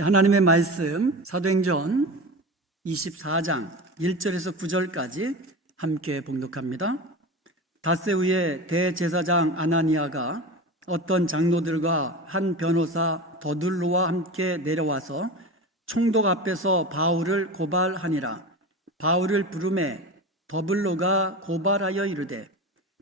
하나님의 말씀 사도행전 24장 1절에서 9절까지 함께 봉독합니다. 닷새 후에 대제사장 아나니아가 어떤 장로들과 한 변호사 더둘로와 함께 내려와서 총독 앞에서 바울을 고발하니라. 바울을 부르매 더블로가 고발하여 이르되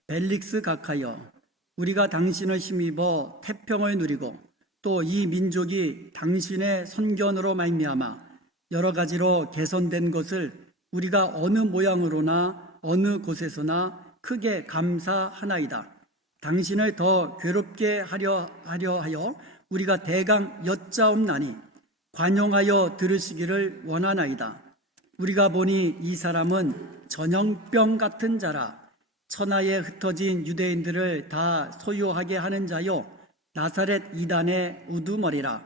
벨릭스 각하여 우리가 당신을 힘입어 태평을 누리고 또 이 민족이 당신의 선견으로 말미암아 여러 가지로 개선된 것을 우리가 어느 모양으로나 어느 곳에서나 크게 감사하나이다. 당신을 더 괴롭게 하려 하여 우리가 대강 여짜옵나니 관용하여 들으시기를 원하나이다. 우리가 보니 이 사람은 전염병 같은 자라. 천하에 흩어진 유대인들을 다 소유하게 하는 자요 나사렛 이단의 우두머리라.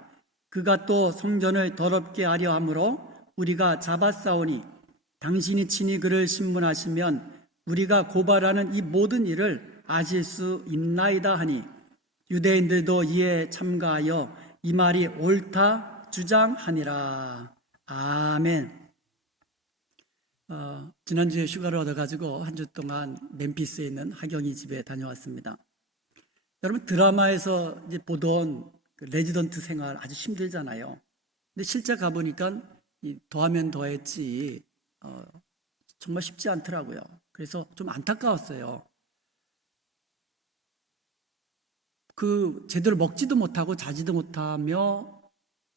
그가 또 성전을 더럽게 하려 함으로 우리가 잡아싸우니 당신이 친히 그를 신문하시면 우리가 고발하는 이 모든 일을 아실 수 있나이다 하니 유대인들도 이에 참가하여 이 말이 옳다 주장하니라. 아멘. 지난주에 휴가를 얻어가지고 한 주 동안 멤피스에 있는 하경이 집에 다녀왔습니다. 여러분 드라마에서 이제 보던 그 레지던트 생활 아주 힘들잖아요. 근데 실제 가보니까 더하면 더했지 정말 쉽지 않더라고요. 그래서 좀 안타까웠어요. 그 제대로 먹지도 못하고 자지도 못하며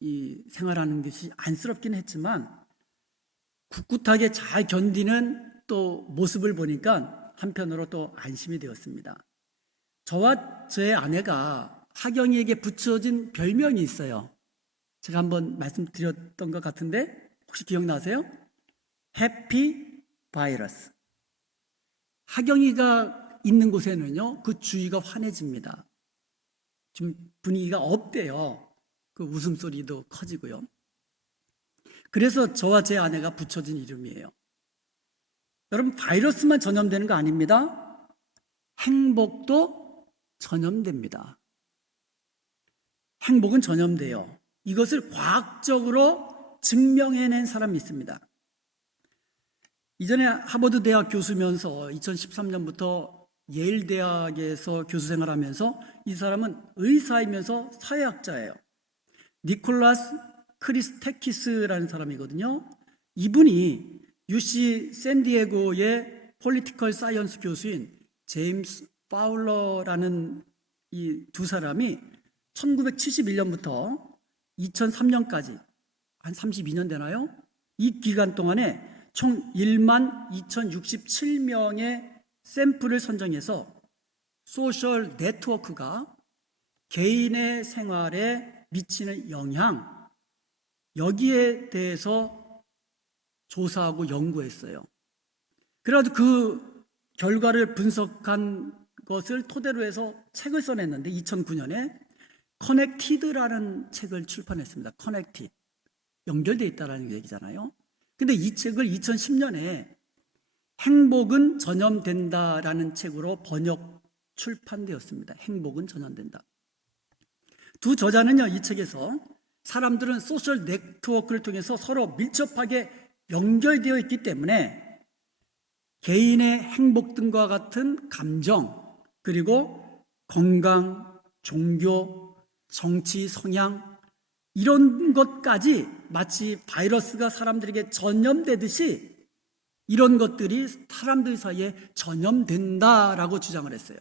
이 생활하는 것이 안쓰럽긴 했지만 꿋꿋하게 잘 견디는 또 모습을 보니까 한편으로 또 안심이 되었습니다. 저와 저의 아내가 하경이에게 붙여진 별명이 있어요. 제가 한번 말씀드렸던 것 같은데 혹시 기억나세요? 해피 바이러스. 하경이가 있는 곳에는요 그 주위가 환해집니다. 좀 분위기가 업돼요. 그 웃음소리도 커지고요. 그래서 저와 제 아내가 붙여진 이름이에요. 여러분 바이러스만 전염되는 거 아닙니다. 행복도 전염됩니다. 행복은 전염돼요. 이것을 과학적으로 증명해낸 사람이 있습니다. 이전에 하버드 대학 교수면서 2013년부터 예일 대학에서 교수 생활하면서 이 사람은 의사이면서 사회학자예요. 니콜라스 크리스테키스라는 사람이거든요. 이분이 UC 샌디에고의 폴리티컬 사이언스 교수인 제임스 파울러라는 이 두 사람이 1971년부터 2003년까지 한 32년 되나요? 이 기간 동안에 총 1만 2067명의 샘플을 선정해서 소셜 네트워크가 개인의 생활에 미치는 영향, 여기에 대해서 조사하고 연구했어요. 그래가지고 그 결과를 분석한 것을 토대로 해서 책을 써냈는데 2009년에 커넥티드라는 책을 출판했습니다. 커넥티드, 연결되어 있다는 얘기잖아요. 근데 이 책을 2010년에 행복은 전염된다라는 책으로 번역 출판되었습니다. 행복은 전염된다. 두 저자는요, 이 책에서 사람들은 소셜 네트워크를 통해서 서로 밀접하게 연결되어 있기 때문에 개인의 행복 등과 같은 감정, 그리고 건강, 종교, 정치, 성향 이런 것까지 마치 바이러스가 사람들에게 전염되듯이 이런 것들이 사람들 사이에 전염된다라고 주장을 했어요.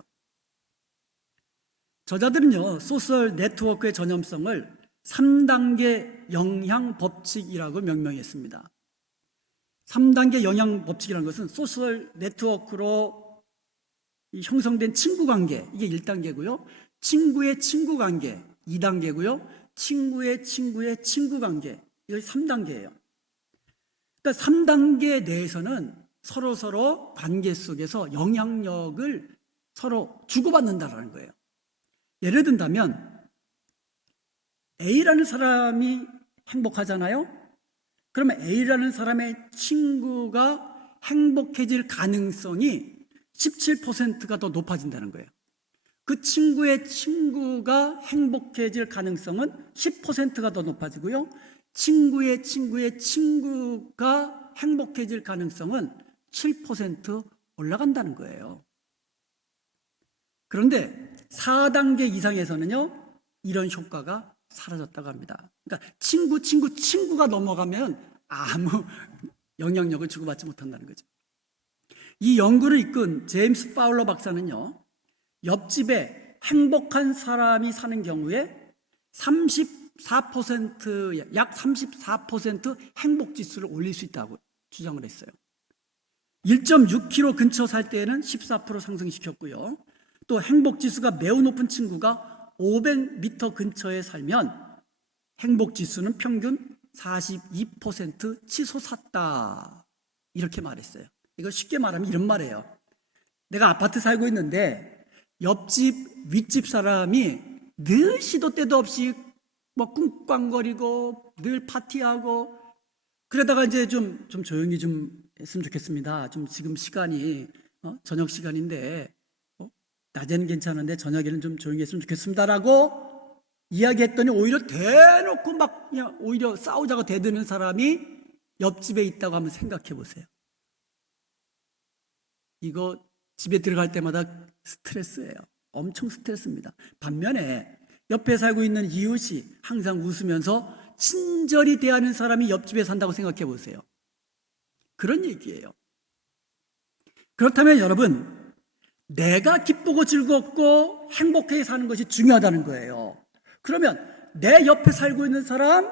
저자들은요, 소셜 네트워크의 전염성을 3단계 영향 법칙이라고 명명했습니다. 3단계 영향 법칙이라는 것은 소셜 네트워크로 형성된 친구 관계, 이게 1단계고요. 친구의 친구 관계, 2단계고요. 친구의 친구의 친구 관계, 이게 3단계예요. 그러니까 3단계 내에서는 서로 관계 속에서 영향력을 서로 주고받는다는 거예요. 예를 든다면 A라는 사람이 행복하잖아요. 그러면 A라는 사람의 친구가 행복해질 가능성이 17%가 더 높아진다는 거예요. 그 친구의 친구가 행복해질 가능성은 10%가 더 높아지고요. 친구의 친구의 친구가 행복해질 가능성은 7% 올라간다는 거예요. 그런데 4단계 이상에서는요, 이런 효과가 사라졌다고 합니다. 그러니까 친구가 넘어가면 아무 영향력을 주고받지 못한다는 거죠. 이 연구를 이끈 제임스 파울러 박사는요, 옆집에 행복한 사람이 사는 경우에 약 34% 행복 지수를 올릴 수 있다고 주장을 했어요. 1.6km 근처 살 때에는 14% 상승시켰고요. 또 행복 지수가 매우 높은 친구가 500m 근처에 살면 행복 지수는 평균 42% 치솟았다. 이렇게 말했어요. 이거 쉽게 말하면 이런 말이에요. 내가 아파트 살고 있는데 옆집, 윗집 사람이 늘 시도 때도 없이 뭐 꿍꽝거리고 늘 파티하고 그러다가 이제 좀 조용히 좀 했으면 좋겠습니다. 좀 지금 시간이 저녁 시간인데 낮에는 괜찮은데 저녁에는 좀 조용히 했으면 좋겠습니다라고 이야기했더니 오히려 대놓고 막 그냥 오히려 싸우자고 대드는 사람이 옆집에 있다고 한번 생각해 보세요. 이거 집에 들어갈 때마다 스트레스예요. 엄청 스트레스입니다. 반면에 옆에 살고 있는 이웃이 항상 웃으면서 친절히 대하는 사람이 옆집에 산다고 생각해 보세요. 그런 얘기예요. 그렇다면 여러분, 내가 기쁘고 즐겁고 행복하게 사는 것이 중요하다는 거예요. 그러면 내 옆에 살고 있는 사람,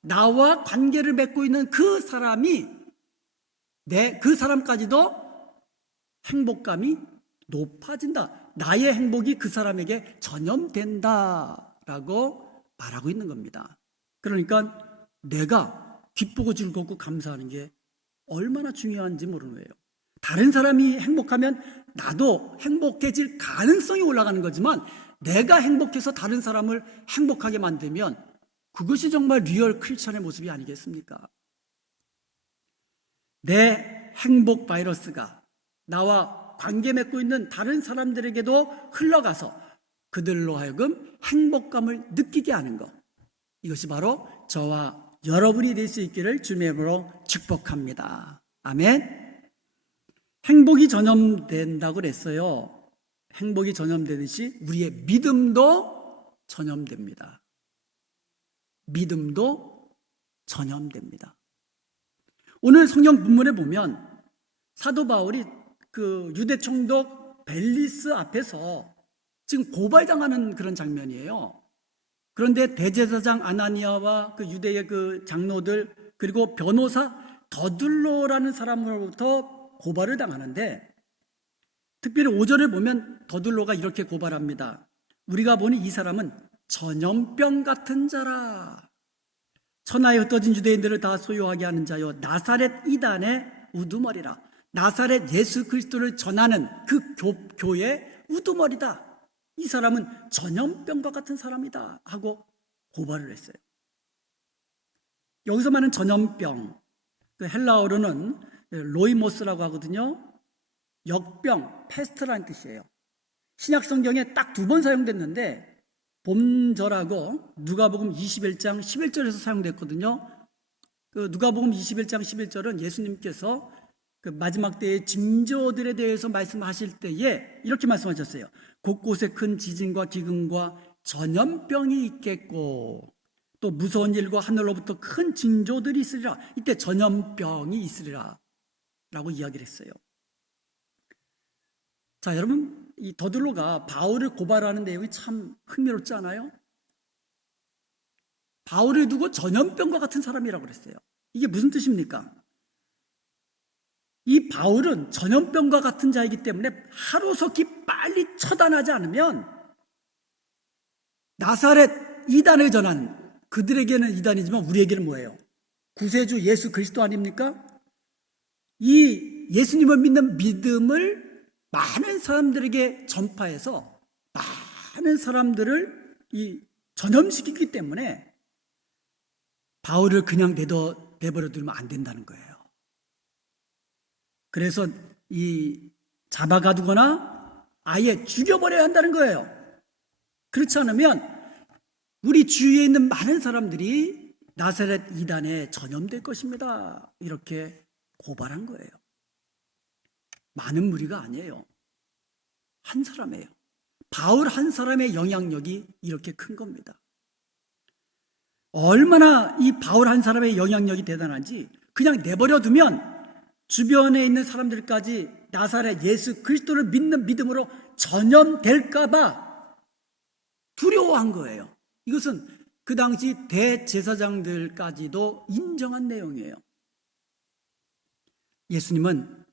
나와 관계를 맺고 있는 그 사람이 그 사람까지도 행복감이 높아진다. 나의 행복이 그 사람에게 전염된다라고 말하고 있는 겁니다. 그러니까 내가 기쁘고 즐겁고 감사하는 게 얼마나 중요한지 모르는 거예요. 다른 사람이 행복하면 나도 행복해질 가능성이 올라가는 거지만 내가 행복해서 다른 사람을 행복하게 만들면 그것이 정말 리얼 크리스천의 모습이 아니겠습니까? 내 행복 바이러스가 나와 관계 맺고 있는 다른 사람들에게도 흘러가서 그들로 하여금 행복감을 느끼게 하는 것. 이것이 바로 저와 여러분이 될 수 있기를 주님의 이름으로 축복합니다. 아멘. 행복이 전염된다고 그랬어요. 행복이 전염되듯이 우리의 믿음도 전염됩니다. 믿음도 전염됩니다. 오늘 성경 본문에 보면 사도 바울이 그 유대 총독 벨리스 앞에서 지금 고발당하는 그런 장면이에요. 그런데 대제사장 아나니아와 그 유대의 그 장로들 그리고 변호사 더둘로라는 사람으로부터 고발을 당하는데 특별히 5절을 보면 더둘로가 이렇게 고발합니다. 우리가 보니 이 사람은 전염병 같은 자라. 천하에 흩어진 유대인들을 다 소유하게 하는 자요 나사렛 이단의 우두머리라. 나사렛 예수 그리스도를 전하는 그 교회의 우두머리다. 이 사람은 전염병과 같은 사람이다 하고 고발을 했어요. 여기서 말하는 전염병, 그 헬라어로는 로이모스라고 하거든요. 역병, 페스트라는 뜻이에요. 신약 성경에 딱 2번 사용됐는데 봄절하고 누가복음 21장 11절에서 사용됐거든요. 그 누가복음 21장 11절은 예수님께서 그 마지막 때의 징조들에 대해서 말씀하실 때에 이렇게 말씀하셨어요. 곳곳에 큰 지진과 기근과 전염병이 있겠고 또 무서운 일과 하늘로부터 큰 징조들이 있으리라. 이때 전염병이 있으리라 라고 이야기를 했어요. 자, 여러분, 이 더둘로가 바울을 고발하는 내용이 참 흥미롭지 않아요? 바울을 두고 전염병과 같은 사람이라고 그랬어요. 이게 무슨 뜻입니까? 이 바울은 전염병과 같은 자이기 때문에 하루속히 빨리 처단하지 않으면 나사렛 이단을 전하는, 그들에게는 이단이지만 우리에게는 뭐예요? 구세주 예수 그리스도 아닙니까? 이 예수님을 믿는 믿음을 많은 사람들에게 전파해서 많은 사람들을 전염시키기 때문에 바울을 그냥 내버려 두면 안 된다는 거예요. 그래서 잡아가두거나 아예 죽여버려야 한다는 거예요. 그렇지 않으면 우리 주위에 있는 많은 사람들이 나사렛 이단에 전염될 것입니다. 이렇게 고발한 거예요. 많은 무리가 아니에요. 한 사람이에요. 바울 한 사람의 영향력이 이렇게 큰 겁니다. 얼마나 이 바울 한 사람의 영향력이 대단한지 그냥 내버려두면 주변에 있는 사람들까지 나사렛 예수 그리스도를 믿는 믿음으로 전염될까 봐 두려워한 거예요. 이것은 그 당시 대제사장들까지도 인정한 내용이에요. 예수님은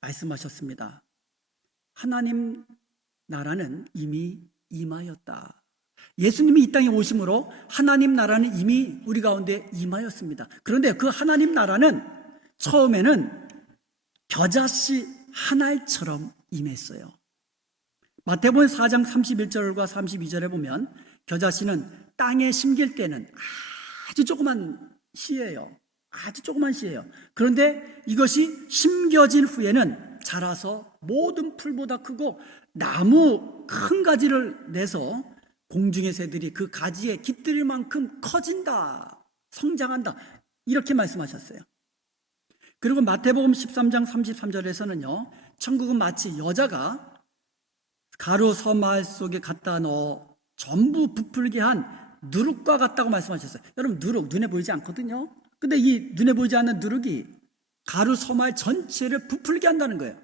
말씀하셨습니다. 하나님 나라는 이미 임하였다. 예수님이 이 땅에 오심으로 하나님 나라는 이미 우리 가운데 임하였습니다. 그런데 그 하나님 나라는 처음에는 겨자씨 하나처럼 임했어요. 마태복음 4장 31절과 32절에 보면 겨자씨는 땅에 심길 때는 아주 조그만 씨예요. 아주 조그만 씨예요. 그런데 이것이 심겨진 후에는 자라서 모든 풀보다 크고 나무 큰 가지를 내서 공중의 새들이 그 가지에 깃들 만큼 커진다, 성장한다, 이렇게 말씀하셨어요. 그리고 마태복음 13장 33절에서는요, 천국은 마치 여자가 가루 서말 속에 갖다 넣어 전부 부풀게 한 누룩과 같다고 말씀하셨어요. 여러분, 누룩 눈에 보이지 않거든요. 근데 이 눈에 보이지 않는 누룩이 가루 서말 전체를 부풀게 한다는 거예요.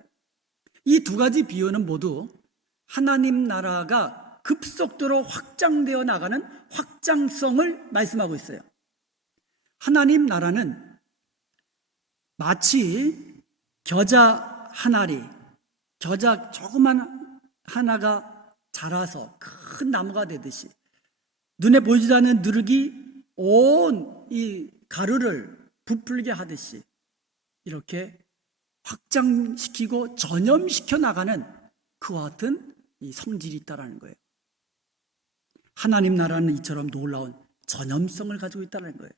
이 두 가지 비유는 모두 하나님 나라가 급속도로 확장되어 나가는 확장성을 말씀하고 있어요. 하나님 나라는 마치 겨자 한 알이, 겨자 조그만 하나가 자라서 큰 나무가 되듯이 눈에 보이지 않는 누룩이 온 이 가루를 부풀게 하듯이 이렇게 확장시키고 전염시켜 나가는 그와 같은 이 성질이 있다는 거예요. 하나님 나라는 이처럼 놀라운 전염성을 가지고 있다는 거예요.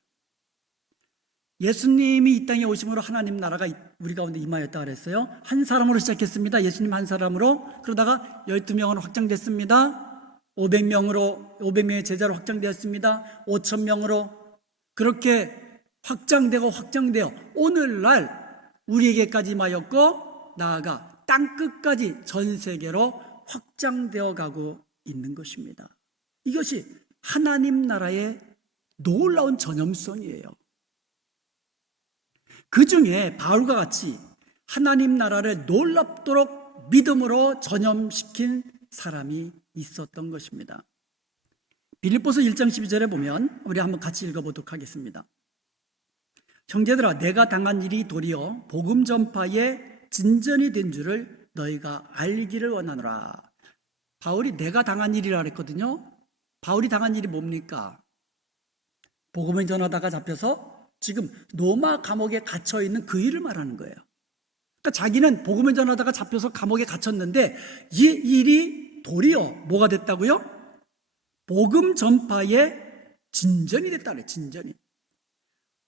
예수님이 이 땅에 오심으로 하나님 나라가 우리 가운데 임하였다 그랬어요. 한 사람으로 시작했습니다. 예수님 한 사람으로. 그러다가 12명으로 확장됐습니다. 500명의 제자로 확장되었습니다. 5,000명으로 그렇게 확장되어 오늘날 우리에게까지 임하였고 나아가 땅끝까지 전 세계로 확장되어 가고 있는 것입니다. 이것이 하나님 나라의 놀라운 전염성이에요. 그 중에 바울과 같이 하나님 나라를 놀랍도록 믿음으로 전염시킨 사람이 있었던 것입니다. 빌립보서 1장 12절에 보면 우리 한번 같이 읽어보도록 하겠습니다. 형제들아, 내가 당한 일이 도리어 복음 전파의 진전이 된 줄을 너희가 알기를 원하노라. 바울이 내가 당한 일이라 그랬거든요. 바울이 당한 일이 뭡니까? 복음을 전하다가 잡혀서 지금 로마 감옥에 갇혀 있는 그 일을 말하는 거예요. 그러니까 자기는 복음을 전하다가 잡혀서 감옥에 갇혔는데 이 일이 도리어 뭐가 됐다고요? 복음 전파의 진전이 됐다 그래요.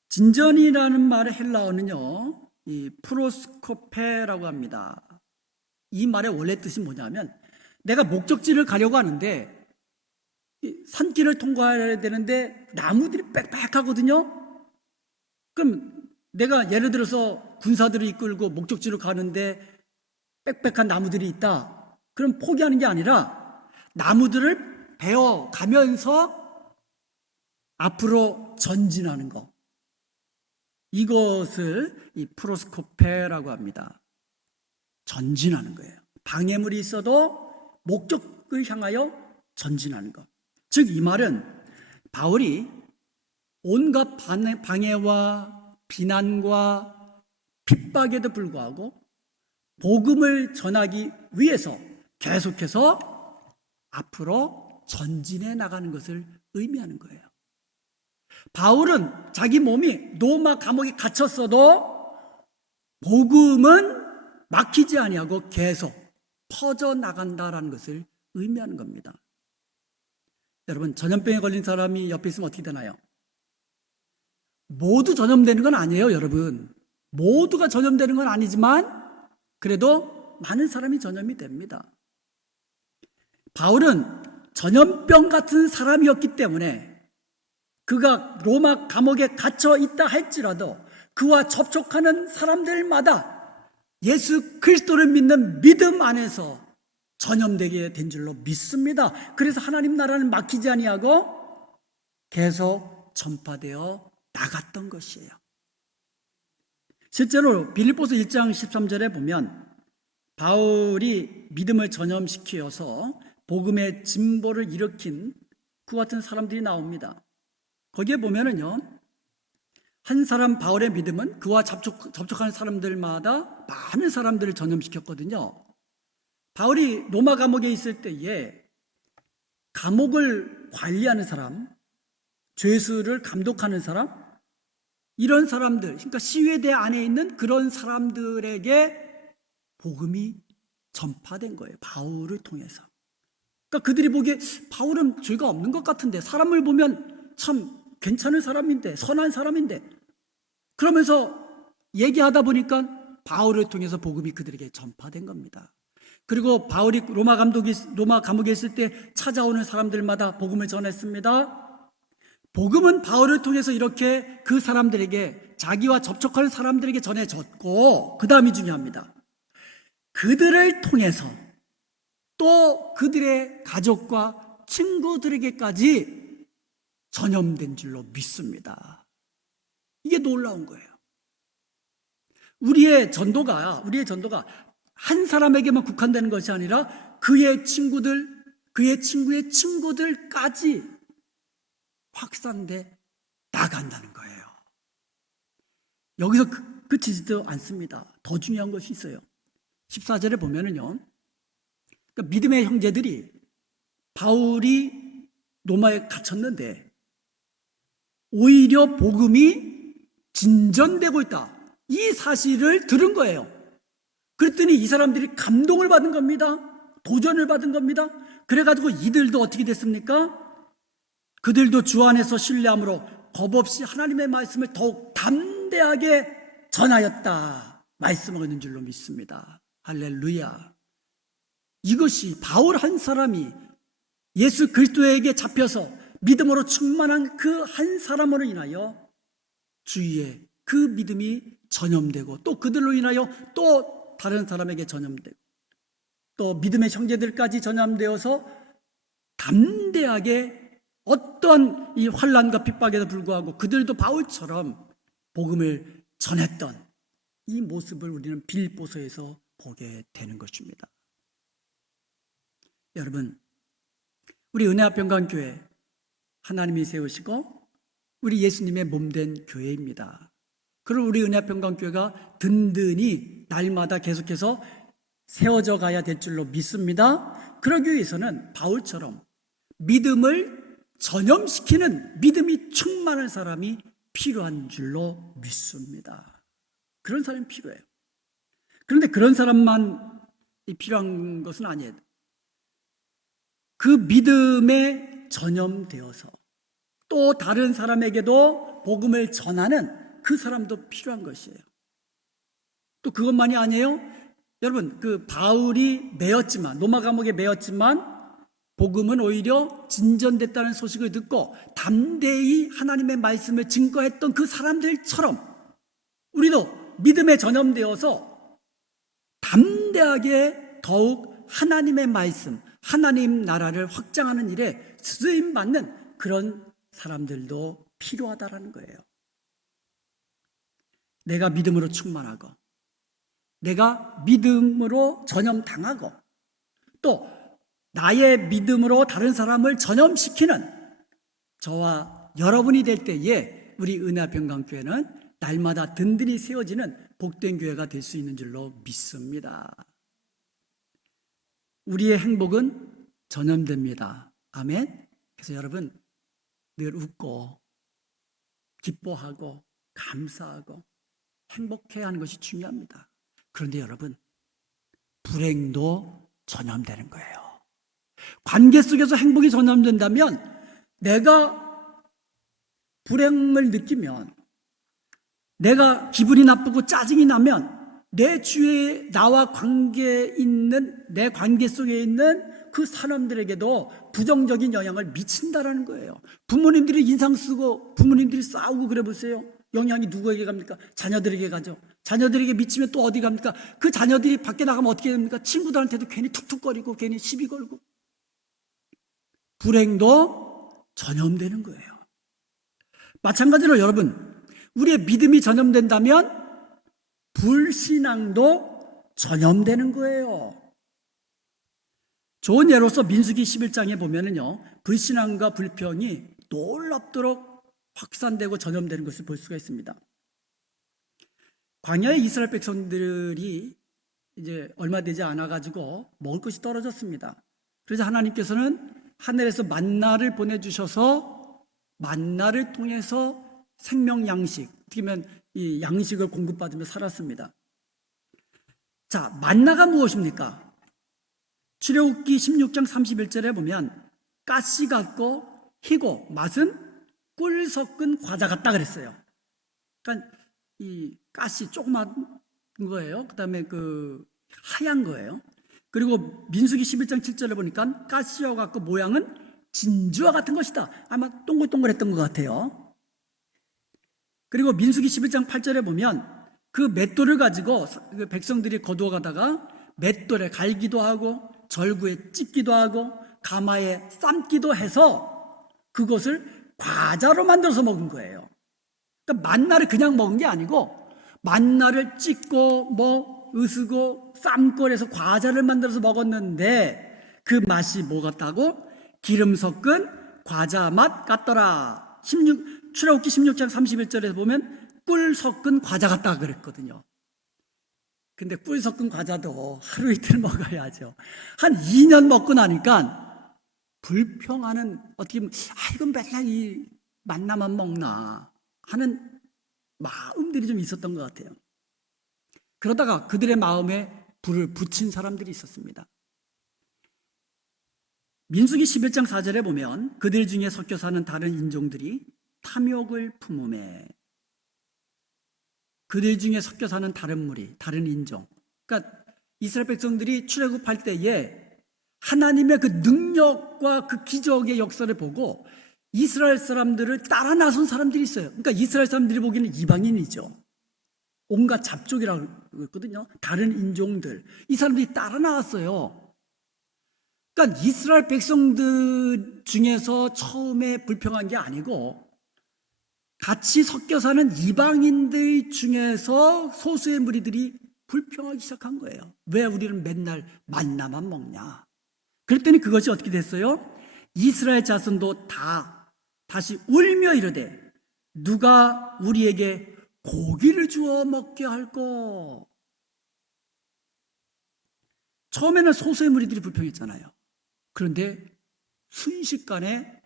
진전이라는 말의 헬라어는요, 이 프로스코페라고 합니다. 이 말의 원래 뜻이 뭐냐면 내가 목적지를 가려고 하는데 산길을 통과해야 되는데 나무들이 빽빽하거든요. 그럼 내가 예를 들어서 군사들을 이끌고 목적지로 가는데 빽빽한 나무들이 있다. 그럼 포기하는 게 아니라 나무들을 베어 가면서 앞으로 전진하는 것. 이것을 이 프로스코페라고 합니다. 전진하는 거예요. 방해물이 있어도 목적을 향하여 전진하는 것. 즉 이 말은 바울이 온갖 방해와 비난과 핍박에도 불구하고 복음을 전하기 위해서 계속해서 앞으로 전진해 나가는 것을 의미하는 거예요. 바울은 자기 몸이 로마 감옥에 갇혔어도 복음은 막히지 아니하고 계속 퍼져나간다라는 것을 의미하는 겁니다. 여러분, 전염병에 걸린 사람이 옆에 있으면 어떻게 되나요? 모두 전염되는 건 아니에요, 여러분. 모두가 전염되는 건 아니지만 그래도 많은 사람이 전염이 됩니다. 바울은 전염병 같은 사람이었기 때문에 그가 로마 감옥에 갇혀 있다 할지라도 그와 접촉하는 사람들마다 예수 그리스도를 믿는 믿음 안에서 전염되게 된 줄로 믿습니다. 그래서 하나님 나라는 막히지 아니하고 계속 전파되어 나갔던 것이에요. 실제로 빌립보서 1장 13절에 보면 바울이 믿음을 전염시켜서 복음의 진보를 일으킨 그 같은 사람들이 나옵니다. 거기에 보면은요, 한 사람 바울의 믿음은 그와 접촉하는 사람들마다 많은 사람들을 전염시켰거든요. 바울이 로마 감옥에 있을 때에 감옥을 관리하는 사람, 죄수를 감독하는 사람, 이런 사람들, 그러니까 시외대 안에 있는 그런 사람들에게 복음이 전파된 거예요. 바울을 통해서. 그러니까 그들이 보기에 바울은 죄가 없는 것 같은데, 사람을 보면 참 괜찮은 사람인데, 선한 사람인데, 그러면서 얘기하다 보니까 바울을 통해서 복음이 그들에게 전파된 겁니다. 그리고 바울이 로마 감옥에 있을 때 찾아오는 사람들마다 복음을 전했습니다. 복음은 바울을 통해서 이렇게 그 사람들에게, 자기와 접촉하는 사람들에게 전해졌고, 그 다음이 중요합니다. 그들을 통해서 또 그들의 가족과 친구들에게까지 전염된 줄로 믿습니다. 이게 놀라운 거예요. 우리의 전도가 한 사람에게만 국한되는 것이 아니라 그의 친구들, 그의 친구의 친구들까지 확산돼 나간다는 거예요. 여기서 그치지도 않습니다. 더 중요한 것이 있어요. 14절에 보면은요, 그러니까 믿음의 형제들이 바울이 로마에 갇혔는데 오히려 복음이 진전되고 있다, 이 사실을 들은 거예요. 그랬더니 이 사람들이 감동을 받은 겁니다. 도전을 받은 겁니다. 그래가지고 이들도 어떻게 됐습니까? 그들도 주 안에서 신뢰함으로 겁없이 하나님의 말씀을 더욱 담대하게 전하였다, 말씀을 얻는 줄로 믿습니다. 할렐루야. 이것이 바울 한 사람이 예수 그리스도에게 잡혀서 믿음으로 충만한 그 한 사람으로 인하여 주위에 그 믿음이 전염되고, 또 그들로 인하여 또 다른 사람에게 전염되고, 또 믿음의 형제들까지 전염되어서 담대하게 어떠한 이 환난과 핍박에도 불구하고 그들도 바울처럼 복음을 전했던 이 모습을 우리는 빌립보서에서 보게 되는 것입니다. 여러분, 우리 은혜합평강교회 하나님이 세우시고 우리 예수님의 몸된 교회입니다. 그럼 우리 은혜합평강교회가 든든히 날마다 계속해서 세워져 가야 될 줄로 믿습니다. 그러기 위해서는 바울처럼 믿음을 전염시키는 믿음이 충만한 사람이 필요한 줄로 믿습니다. 그런 사람이 필요해요. 그런데 그런 사람만 필요한 것은 아니에요. 그 믿음에 전염되어서 또 다른 사람에게도 복음을 전하는 그 사람도 필요한 것이에요. 또 그것만이 아니에요. 여러분, 그 바울이 매였지만, 로마 감옥에 매였지만 복음은 오히려 진전됐다는 소식을 듣고 담대히 하나님의 말씀을 증거했던 그 사람들처럼 우리도 믿음에 전염되어서 담대하게 더욱 하나님의 말씀, 하나님 나라를 확장하는 일에 쓰임받는 그런 사람들도 필요하다라는 거예요. 내가 믿음으로 충만하고, 내가 믿음으로 전염당하고, 또 나의 믿음으로 다른 사람을 전염시키는 저와 여러분이 될 때에 우리 은혜평강교회는 날마다 든든히 세워지는 복된 교회가 될 수 있는 줄로 믿습니다. 우리의 행복은 전염됩니다. 아멘. 그래서 여러분, 늘 웃고 기뻐하고 감사하고 행복해야 하는 것이 중요합니다. 그런데 여러분, 불행도 전염되는 거예요. 관계 속에서 행복이 전염된다면, 내가 불행을 느끼면, 내가 기분이 나쁘고 짜증이 나면 내 주위에 나와 관계 있는, 내 관계 속에 있는 그 사람들에게도 부정적인 영향을 미친다라는 거예요. 부모님들이 인상 쓰고 부모님들이 싸우고 그래 보세요. 영향이 누구에게 갑니까? 자녀들에게 가죠. 자녀들에게 미치면 또 어디 갑니까? 그 자녀들이 밖에 나가면 어떻게 됩니까? 친구들한테도 괜히 툭툭거리고 괜히 시비 걸고 불행도 전염되는 거예요. 마찬가지로 여러분, 우리의 믿음이 전염된다면 불신앙도 전염되는 거예요. 좋은 예로서 민수기 11장에 보면은요, 불신앙과 불평이 놀랍도록 확산되고 전염되는 것을 볼 수가 있습니다. 광야의 이스라엘 백성들이 이제 얼마 되지 않아가지고 먹을 것이 떨어졌습니다. 그래서 하나님께서는 하늘에서 만나를 보내주셔서 만나를 통해서 생명 양식, 어떻게 보면 이 양식을 공급받으며 살았습니다. 자, 만나가 무엇입니까? 출애굽기 16장 31절에 보면 가시 같고 희고 맛은 꿀 섞은 과자 같다 그랬어요. 그러니까 이 가시 조그만 거예요. 그다음에 그 하얀 거예요. 그리고 민수기 11장 7절에 보니까 가시와 같고 모양은 진주와 같은 것이다. 아마 동글동글했던 것 같아요. 그리고 민수기 11장 8절에 보면 그 맷돌을 가지고 백성들이 거두어 가다가 맷돌에 갈기도 하고 절구에 찢기도 하고 가마에 삶기도 해서 그것을 과자로 만들어서 먹은 거예요. 그러니까 만나를 그냥 먹은 게 아니고 만나를 찢고 뭐 으스고 삶고 해서 과자를 만들어서 먹었는데 그 맛이 뭐 같다고? 기름 섞은 과자 맛 같더라. 출애굽기 16장 31절에서 보면 꿀 섞은 과자 같다 그랬거든요. 근데 꿀 섞은 과자도 하루 이틀 먹어야죠. 한 2년 먹고 나니까 불평하는, 어떻게 보면 이건 맨날 이 만나만 먹나 하는 마음들이 좀 있었던 것 같아요. 그러다가 그들의 마음에 불을 붙인 사람들이 있었습니다. 민수기 11장 4절에 보면 그들 중에 섞여 사는 다른 인종들이 탐욕을 품음에, 그들 중에 섞여 사는 다른 무리, 다른 인종, 그러니까 이스라엘 백성들이 출애굽할 때에 하나님의 그 능력과 그 기적의 역사를 보고 이스라엘 사람들을 따라 나선 사람들이 있어요. 그러니까 이스라엘 사람들이 보기에는 이방인이죠. 온갖 잡족이라고 했거든요. 다른 인종들. 이 사람들이 따라 나왔어요. 그러니까 이스라엘 백성들 중에서 처음에 불평한 게 아니고 같이 섞여 사는 이방인들 중에서 소수의 무리들이 불평하기 시작한 거예요. 왜 우리는 맨날 만나만 먹냐? 그랬더니 그것이 어떻게 됐어요? 이스라엘 자손도 다시 울며 이르되 누가 우리에게 고기를 주어 먹게 할꼬? 처음에는 소수의 무리들이 불평했잖아요. 그런데 순식간에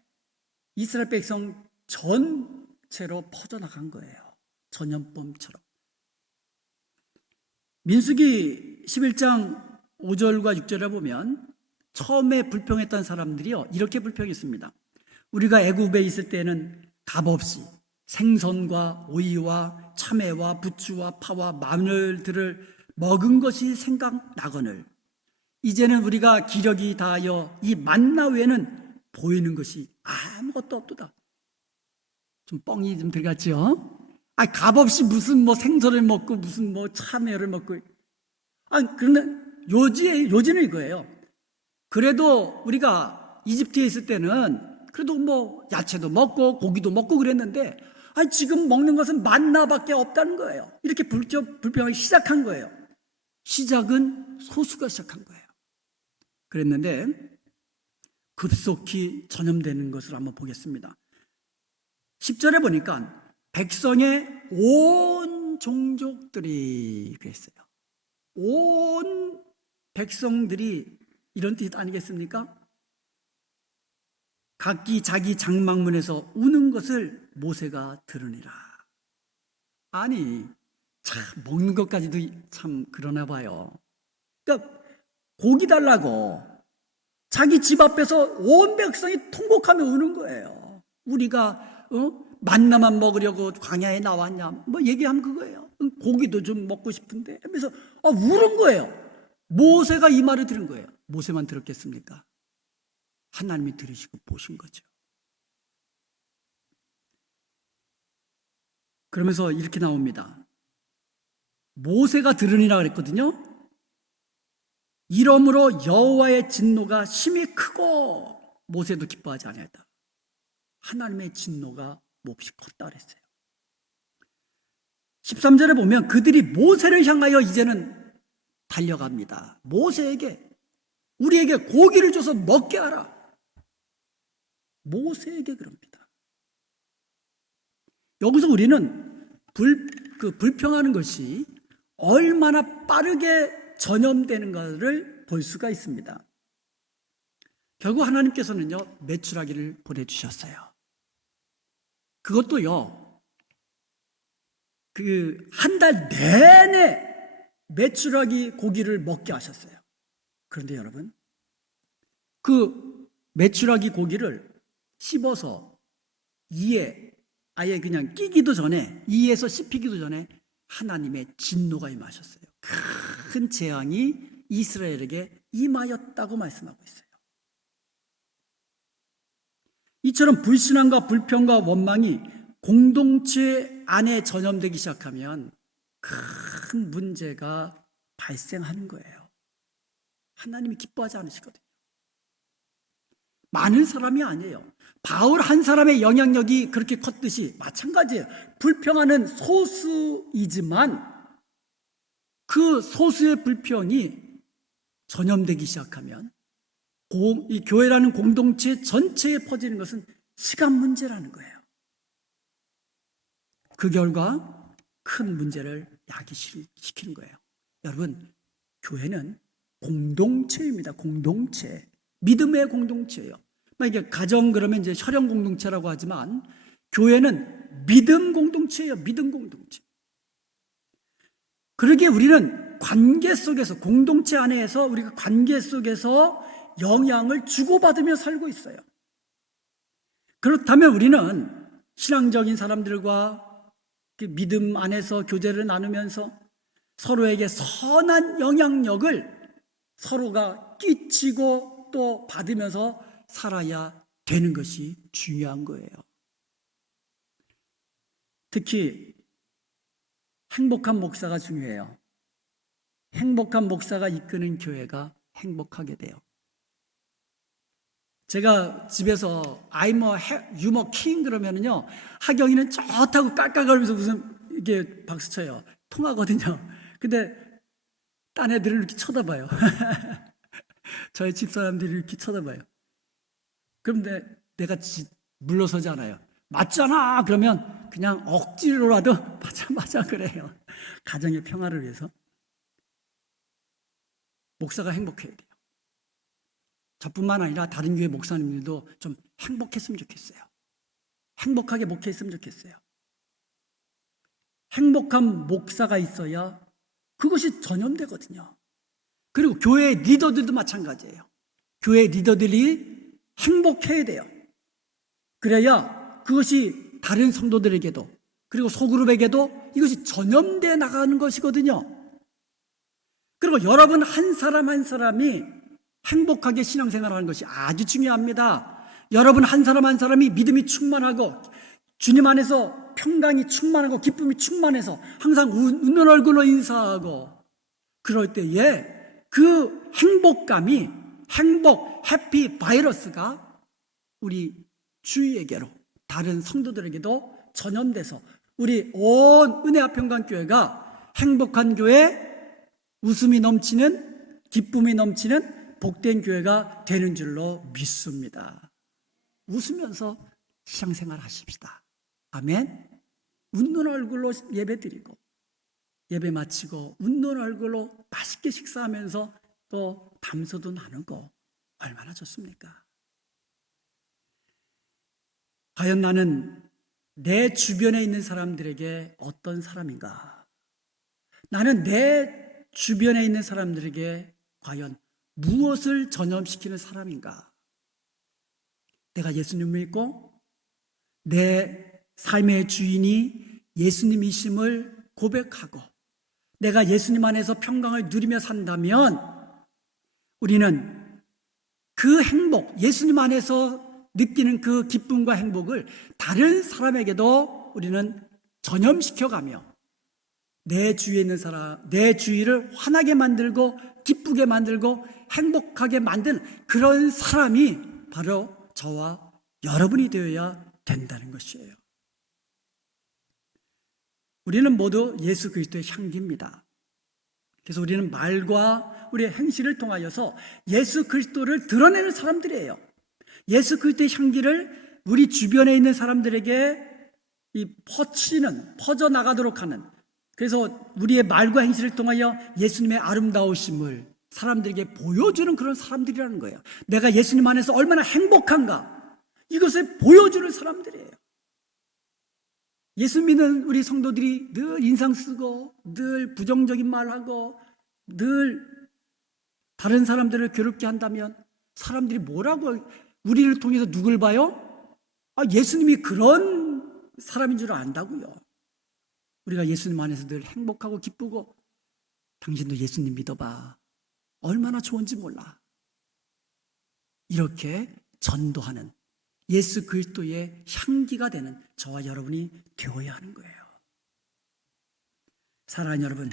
이스라엘 백성 전체로 퍼져나간 거예요. 전염병처럼. 민수기 11장 5절과 6절에 보면 처음에 불평했던 사람들이요, 이렇게 불평했습니다. 우리가 애굽에 있을 때는 값없이 생선과 오이와 참외와 부추와 파와 마늘들을 먹은 것이 생각나거늘 이제는 우리가 기력이 다하여 이 만나 외에는 보이는 것이 아무것도 없도다. 좀 뻥이 좀 들어갔죠? 값없이 무슨 뭐 생선을 먹고 무슨 뭐 참외를 먹고. 그런데 요지는 이거예요. 그래도 우리가 이집트에 있을 때는 그래도 뭐 야채도 먹고 고기도 먹고 그랬는데 지금 먹는 것은 만나밖에 없다는 거예요. 이렇게 불평하기 시작한 거예요. 시작은 소수가 시작한 거예요. 그랬는데 급속히 전염되는 것을 한번 보겠습니다. 10절에 보니까 백성의 온 종족들이 그랬어요. 온 백성들이, 이런 뜻 아니겠습니까? 각기 자기 장막문에서 우는 것을 모세가 들으니라. 아니, 참 먹는 것까지도 참 그러나 봐요. 그러니까 고기 달라고 자기 집 앞에서 온 백성이 통곡하며 우는 거예요. 우리가 만나만 먹으려고 광야에 나왔냐, 뭐 얘기하면 그거예요. 고기도 좀 먹고 싶은데 하면서 울은 거예요. 모세가 이 말을 들은 거예요. 모세만 들었겠습니까? 하나님이 들으시고 보신 거죠. 그러면서 이렇게 나옵니다. 모세가 들으니라 그랬거든요. 이러므로 여호와의 진노가 심히 크고 모세도 기뻐하지 아니하였다. 하나님의 진노가 몹시 컸다 그랬어요. 13절에 보면 그들이 모세를 향하여 이제는 달려갑니다. 모세에게 우리에게 고기를 줘서 먹게 하라. 모세에게 그럽니다. 여기서 우리는 불평하는 것이 얼마나 빠르게 전염되는가를 볼 수가 있습니다. 결국 하나님께서는요, 메추라기를 보내주셨어요. 그것도요, 한 달 내내 메추라기 고기를 먹게 하셨어요. 그런데 여러분, 그 메추라기 고기를 씹어서 이에 아예 그냥 끼기도 전에, 이에서 씹히기도 전에 하나님의 진노가 임하셨어요. 큰 재앙이 이스라엘에게 임하였다고 말씀하고 있어요. 이처럼 불신앙과 불평과 원망이 공동체 안에 전염되기 시작하면 큰 문제가 발생하는 거예요. 하나님이 기뻐하지 않으시거든요. 많은 사람이 아니에요. 바울 한 사람의 영향력이 그렇게 컸듯이 마찬가지예요. 불평하는 소수이지만 그 소수의 불평이 전염되기 시작하면 이 교회라는 공동체 전체에 퍼지는 것은 시간 문제라는 거예요. 그 결과 큰 문제를 야기시키는 거예요. 여러분, 교회는 공동체입니다. 공동체. 믿음의 공동체예요. 이게 가정 그러면 이제 혈연 공동체라고 하지만 교회는 믿음 공동체예요. 믿음 공동체. 그러기에 우리는 관계 속에서, 공동체 안에서 우리가 관계 속에서 영향을 주고받으며 살고 있어요. 그렇다면 우리는 신앙적인 사람들과 믿음 안에서 교제를 나누면서 서로에게 선한 영향력을 서로가 끼치고 또 받으면서 살아야 되는 것이 중요한 거예요. 특히 행복한 목사가 중요해요. 행복한 목사가 이끄는 교회가 행복하게 돼요. 제가 집에서 I'm a 유머 킹 그러면은요, 하경이는 좋다고 깔깔거리면서 무슨 이렇게 박수 쳐요. 통하거든요. 근데 딴 애들을 이렇게 쳐다봐요. 저희 집사람들이 이렇게 쳐다봐요. 그런데 내가 물러서지 않아요. 맞잖아! 그러면 그냥 억지로라도 맞아 그래요. 가정의 평화를 위해서. 목사가 행복해야 돼요. 저뿐만 아니라 다른 교회 목사님들도 좀 행복했으면 좋겠어요. 행복하게 목회했으면 좋겠어요. 행복한 목사가 있어야 그것이 전염되거든요. 그리고 교회 리더들도 마찬가지예요. 교회 리더들이 행복해야 돼요. 그래야 그것이 다른 성도들에게도 그리고 소그룹에게도 이것이 전염되어 나가는 것이거든요. 그리고 여러분 한 사람 한 사람이 행복하게 신앙생활하는 것이 아주 중요합니다. 여러분 한 사람 한 사람이 믿음이 충만하고 주님 안에서 평강이 충만하고 기쁨이 충만해서 항상 웃는 얼굴로 인사하고 그럴 때에 그 행복감이 해피 바이러스가 우리 주위에게로 다른 성도들에게도 전염돼서 우리 온 은혜화평강교회가 행복한 교회, 웃음이 넘치는 기쁨이 넘치는 복된 교회가 되는 줄로 믿습니다. 웃으면서 신앙생활 하십시다. 아멘. 웃는 얼굴로 예배 드리고 예배 마치고 웃는 얼굴로 맛있게 식사하면서 또 담소도 나누고 얼마나 좋습니까? 과연 나는 내 주변에 있는 사람들에게 어떤 사람인가? 나는 내 주변에 있는 사람들에게 과연 무엇을 전염시키는 사람인가? 내가 예수님을 믿고 내 삶의 주인이 예수님이심을 고백하고 내가 예수님 안에서 평강을 누리며 산다면 우리는 그 행복, 예수님 안에서 느끼는 그 기쁨과 행복을 다른 사람에게도 우리는 전염시켜가며 내 주위에 있는 사람, 내 주위를 환하게 만들고 기쁘게 만들고 행복하게 만드는 그런 사람이 바로 저와 여러분이 되어야 된다는 것이에요. 우리는 모두 예수 그리스도의 향기입니다. 그래서 우리는 말과 우리의 행실을 통하여서 예수 그리스도를 드러내는 사람들이에요. 예수 그리스도의 향기를 우리 주변에 있는 사람들에게 퍼져나가도록 하는, 그래서 우리의 말과 행실을 통하여 예수님의 아름다우심을 사람들에게 보여주는 그런 사람들이라는 거예요. 내가 예수님 안에서 얼마나 행복한가, 이것을 보여주는 사람들이에요. 예수 믿는 우리 성도들이 늘 인상 쓰고 늘 부정적인 말하고 늘 다른 사람들을 괴롭게 한다면 사람들이 뭐라고, 우리를 통해서 누굴 봐요? 예수님이 그런 사람인 줄 안다고요. 우리가 예수님 안에서 늘 행복하고 기쁘고 당신도 예수님 믿어봐, 얼마나 좋은지 몰라, 이렇게 전도하는 예수 그리스도의 향기가 되는 저와 여러분이 되어야 하는 거예요. 사랑하는 여러분,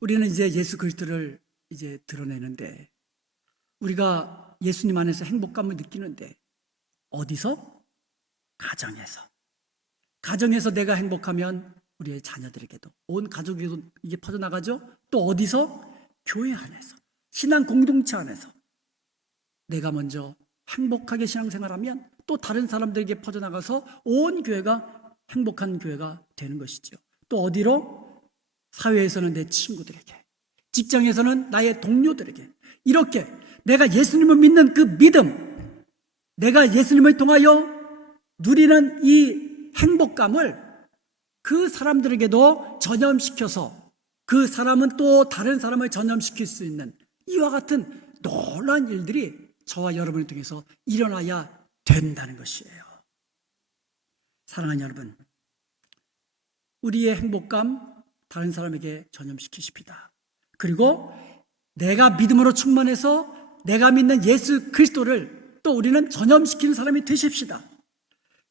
우리는 이제 예수 그리스도를 이제 드러내는데, 우리가 예수님 안에서 행복감을 느끼는데 어디서? 가정에서 내가 행복하면 우리의 자녀들에게도, 온 가족에게도 이게 퍼져나가죠. 또 어디서? 교회 안에서, 신앙 공동체 안에서 내가 먼저 행복하게 신앙생활하면 또 다른 사람들에게 퍼져나가서 온 교회가 행복한 교회가 되는 것이죠. 또 어디로? 사회에서는 내 친구들에게, 직장에서는 나의 동료들에게, 이렇게 내가 예수님을 믿는 그 믿음, 내가 예수님을 통하여 누리는 이 행복감을 그 사람들에게도 전염시켜서 그 사람은 또 다른 사람을 전염시킬 수 있는 이와 같은 놀라운 일들이 저와 여러분을 통해서 일어나야 된다는 것이에요. 사랑하는 여러분, 우리의 행복감 다른 사람에게 전염시키십시다. 그리고 내가 믿음으로 충만해서 내가 믿는 예수 그리스도를 또 우리는 전염시키는 사람이 되십시다.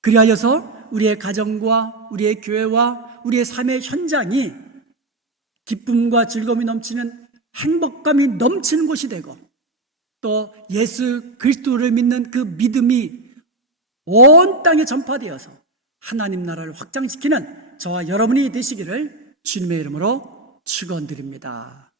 그리하여서 우리의 가정과 우리의 교회와 우리의 삶의 현장이 기쁨과 즐거움이 넘치는, 행복감이 넘치는 곳이 되고, 또 예수 그리스도를 믿는 그 믿음이 온 땅에 전파되어서 하나님 나라를 확장시키는 저와 여러분이 되시기를 주님의 이름으로 축원드립니다.